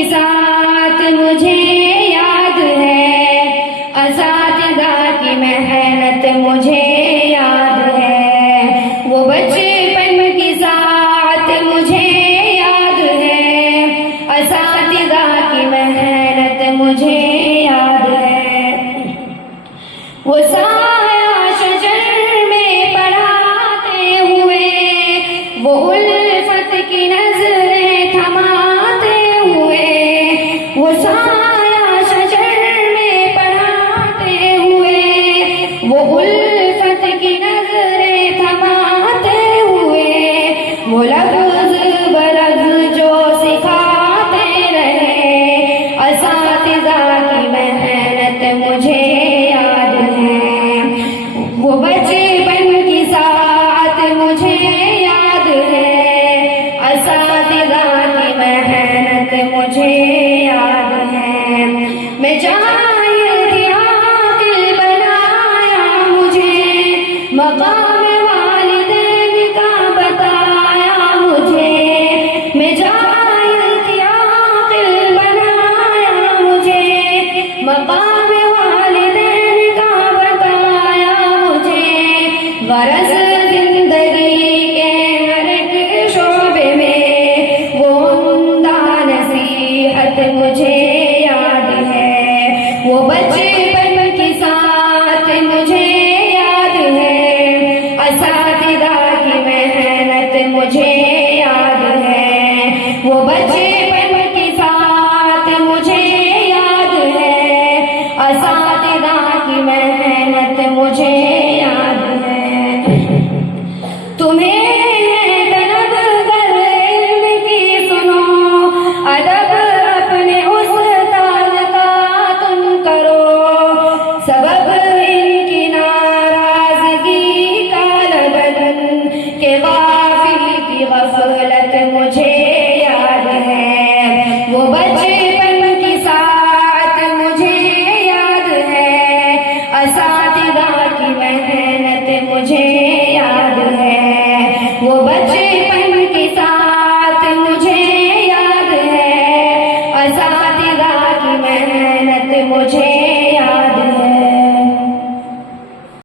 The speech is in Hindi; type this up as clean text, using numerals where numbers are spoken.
की साथ मुझे याद है, असातिज़ा की मेहनत मुझे याद है। वो बचपन की साथ मुझे याद है, असातिज़ा की मेहनत मुझे याद है। वो साया शजर में पढ़ाते हुए, वो उल्फत की नजरें थमाते हुए, वो साया शजर में पढ़ाते हुए, वो उल्फत की नजरें थमाते हुए, वो लफ्ज़ बलफ्ज़ जो सिखाते रहे, असातिज़ा की मेहनत मुझे याद है। वो बचपन की साथ मुझे याद है, असातिज़ा की मेहनत मुझे याद है। मैं